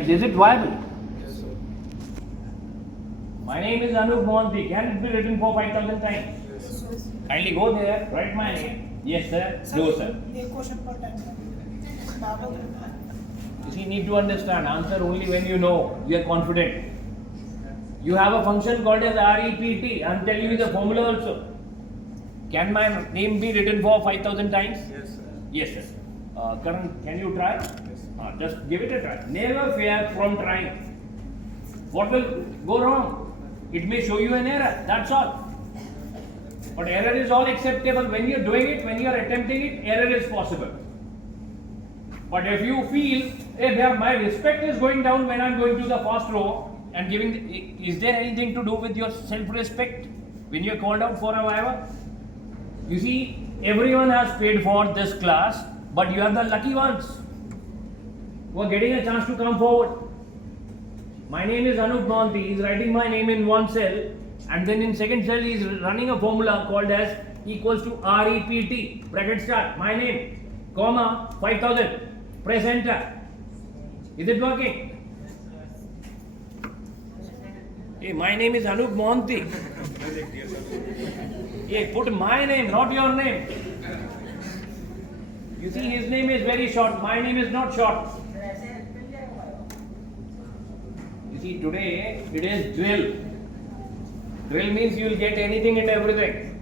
times, is it viable? My name is Anup Mohanty. Can it be written for 5,000 times? Kindly go there, write my name. Yes, sir. No, sir. एक question पर time You see, need to understand. Answer only when you know. You are confident. You have a function called as REPT. I am telling you the formula also. Can my name be written for 5,000 times? Yes, sir. Yes, sir. Karan, can you try? Yes. Just give it a try. Never fear from trying. What will go wrong? It may show you an error. That's all. But error is all acceptable. When you are doing it, when you are attempting it, error is possible. But if you feel, hey, my respect is going down when I am going to the first row and giving, is there anything to do with your self-respect when you are called out for a viva? You see, everyone has paid for this class, but you are the lucky ones who are getting a chance to come forward. My name is Anup Mohanty. He is writing my name in one cell, and then in second cell he is running a formula called as equals to REPT, bracket start, my name, comma, 5,000. Press enter. Is it working? Hey, my name is Anup Mohanty. Hey, put my name, not your name. You see, his name is very short. My name is not short. You see, today it is drill. Drill means you will get anything and everything.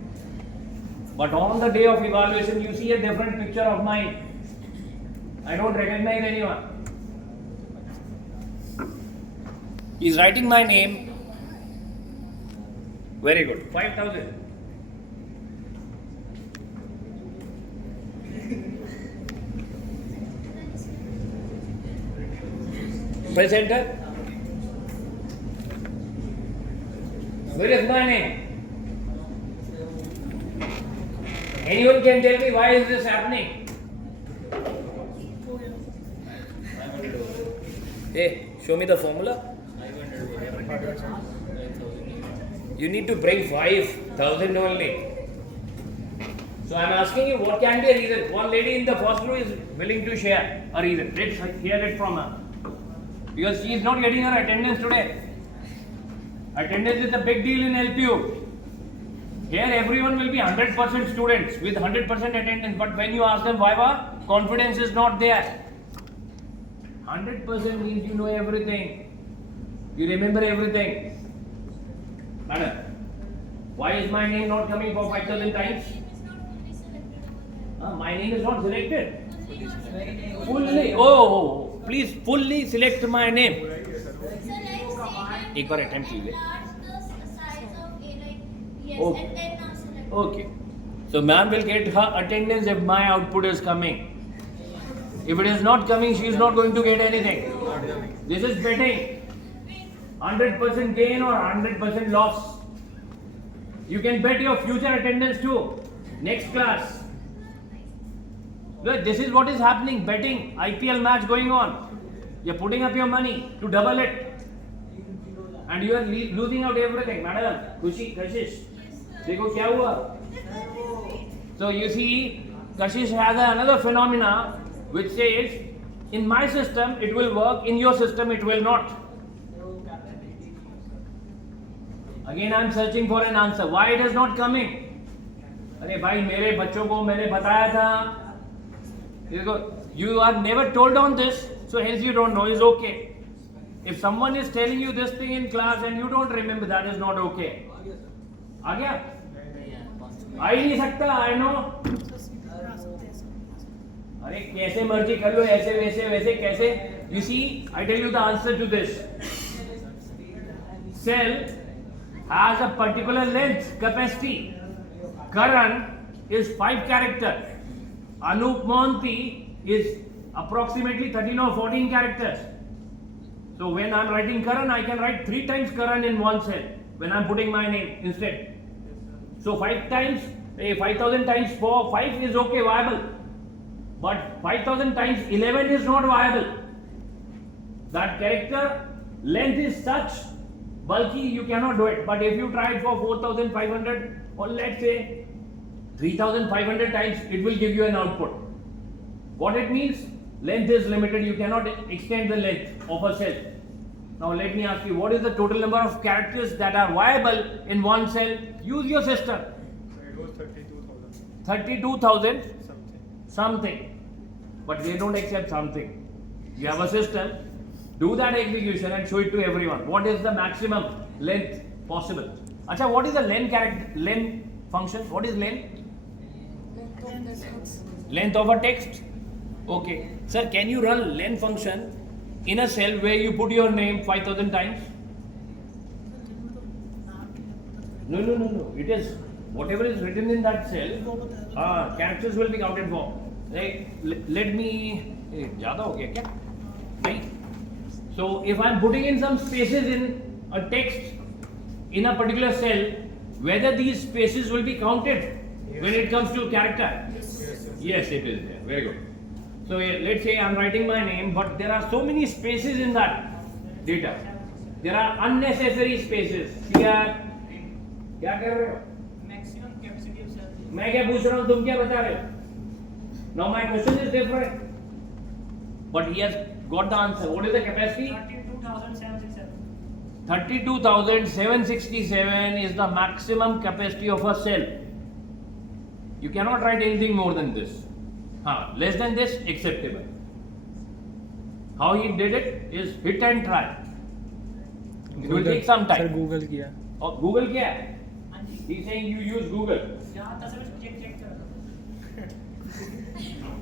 But on the day of evaluation, you see a different picture of mine. I don't recognize anyone. He is writing my name. Very good. 5,000. Press enter. Where is my name? Anyone can tell me why is this happening? Hey, show me the formula. You need to bring 5,000 only. So I am asking you, what can be a reason? One lady in the first row is willing to share a reason. Let's hear it from her. Because she is not getting her attendance today. Attendance is a big deal in LPU. Here everyone will be 100% students with 100% attendance. But when you ask them why, confidence is not there. 100% means you know everything. You remember everything. Madam, why is my name not coming for 5,000 times? My name is not selected. Fully. Oh, please fully select my name. एक बार attempt कीजिए. Okay. Okay. So ma'am will get her attendance if my output is coming. If it is not coming, she is not going to get anything. This is betting. 100% gain or 100% loss. You can bet your future attendance too. Next class. Look, this is what is happening. Betting. IPL match going on. You are putting up your money to double it. And you are losing out everything. Madam, Khushi, Kashish. देखो क्या हुआ? So you see, Kashish has another phenomena which says, in my system it will work, in your system it will not. Again I am searching for an answer. Why it is not coming? अरे भाई मेरे बच्चों को मैंने बताया था. देखो, you are never told on this, so hence you don't know. Is okay. If someone is telling you this thing in class and you don't remember, that is not okay. आ गया? आ ही नहीं सकता. I know. अरे कैसे मर्जी कर लो, ऐसे वैसे वैसे कैसे? You see, I tell you the answer to this. Cell has a particular length, capacity. Karan is 5 characters. Anup Mohanty is approximately 13 or 14 characters. So when I am writing Karan, I can write 3 times Karan in one cell when I am putting my name instead. So 5 times, 5,000 times 4, 5 is okay, viable. But 5,000 times 11 is not viable. That character length is such bulky, you cannot do it. But if you try it for 4,500 or let's say 3,500 times, it will give you an output. What it means? Length is limited. You cannot extend the length of a cell. Now let me ask you, what is the total number of characters that are viable in one cell? Use your system. It was 32,000 32,000 something. something. But they don't accept something. You have a system. Do that execution and show it to everyone. What is the maximum length possible? Acha, what is the len function? What is len? Length of a text. Okay. Sir, can you run len function in a cell where you put your name 5,000 times? No. It is whatever is written in that cell, characters will be counted for. Right? Let me. ज़्यादा हो गया क्या? नहीं. So if I am putting in some spaces in a text in a particular cell, whether these spaces will be counted when it comes to character? Yes, it is there. Very good. So let's say I am writing my name, but there are so many spaces in that data. There are unnecessary spaces. क्या कर रहे हो? Maximum capacity of cell. मैं क्या पूछ रहा हूँ, तुम क्या बता रहे हो? Now my question is different, but he has got the answer. What is the capacity? 32,767. 32,767 is the maximum capacity of a cell. You cannot write anything more than this. Less than this, acceptable. How he did it is hit and try. It will take some time. Sir, Google किया. Oh, Google क्या है? हाँ जी. He's saying you use Google. जहाँ तक सब check कर रहा हूँ.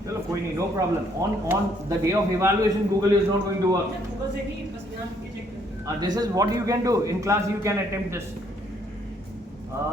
चलो कोई नहीं, no problem. On the day of evaluation, Google is not going to work. Google से नहीं, बस यहाँ ये check कर रहा हूँ. This is what you can do. In class, you can attempt this.